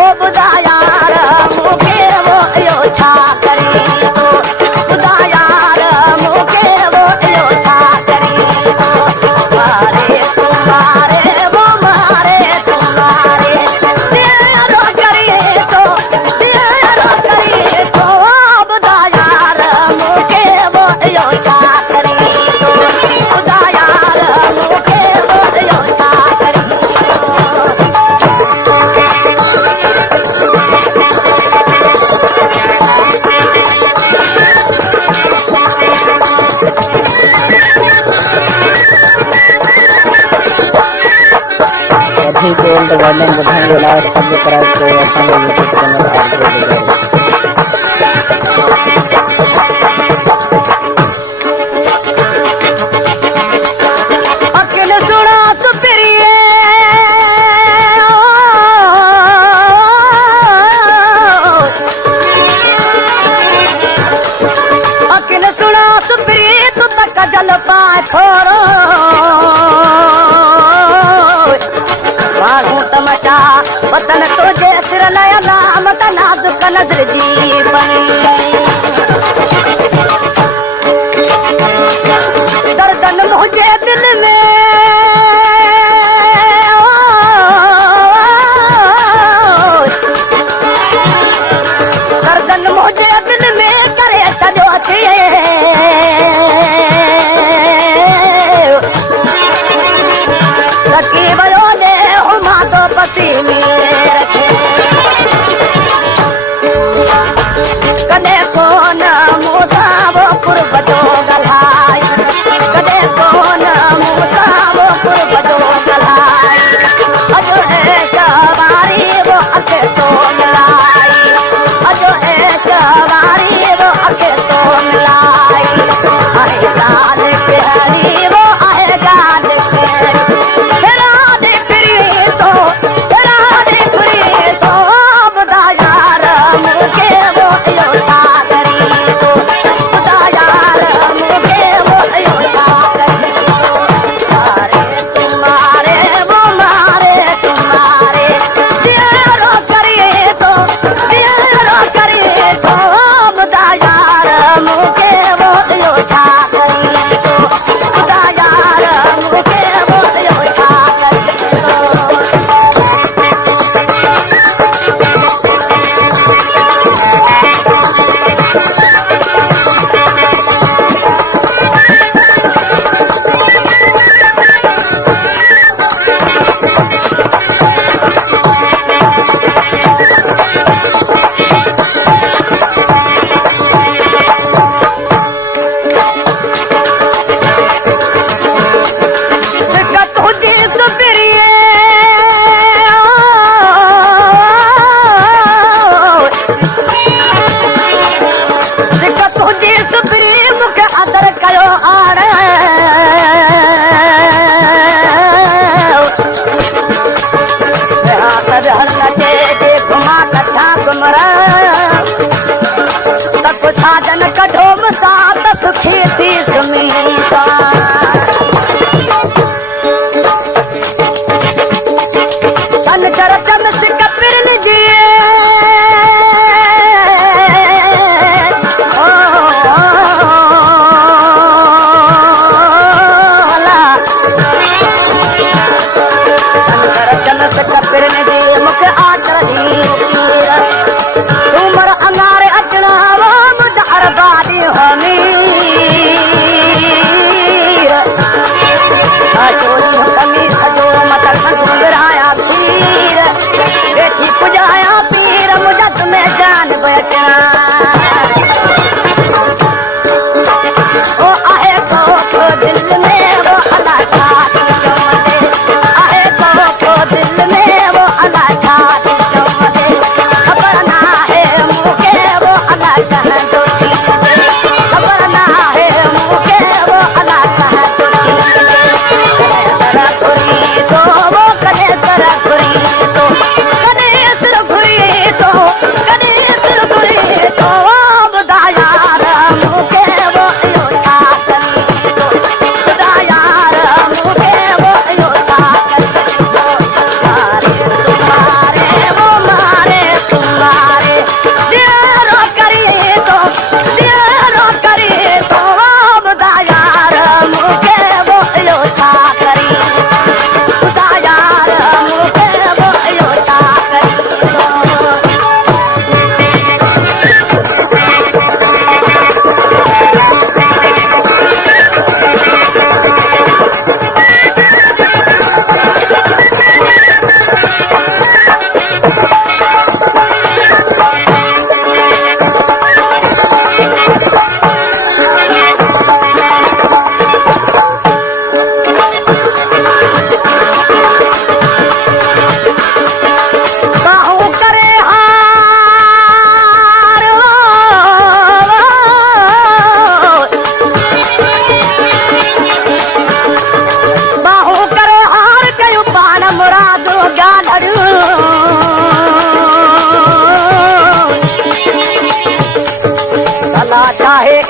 ओ ॿुधा यार मूंखे वो इहो छा करे थो ॿुधा यार मूंखे वो इहो छा करे थो मारे तूं मारे वो मारे तूं मारे तेरो करे थो ॿुधा यार मूंखे वो इहो छा करे थो ॿुधा यार मूंखे वो इहो छा करे वधीक ओल्ड वॉल्यूम ॿुधण जे लाइ सब्सक्राइब कयो असांजो यूट्यूब चैनल अखिल सुणा सुपिरिए अखिल सुणा सुपिरिए तूं त कजल पाए थोरो माण्हू तमचा वतन तुंहिंजे सिर नया नाम त नाज़ुक नज़र जी दर्दन मुंहिंजे दिल में दर्दन मुंहिंजे दिल में करे छॾियो थिए रखी वियो ने हुमा तो पसीने रखे कॾहिं कोन मूंसां वो कुर्ब जो ॻाल्हाए कॾहिं कोन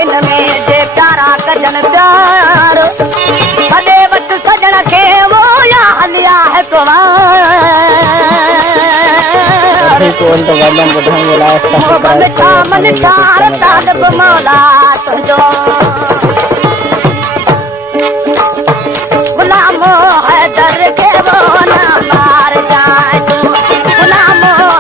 इन में जे प्यारा कजन प्यार भले वटि सजण खे वो या हलिया है वधीक उल्ट वैल्यूम ॿुधण जे लाइ सब्सक्राइब कयो मन असांजे चार YouTube चैनल तालब मौला तुंहिंजो गुलामो हैदर खे वो न मार जाए तूं गुलामो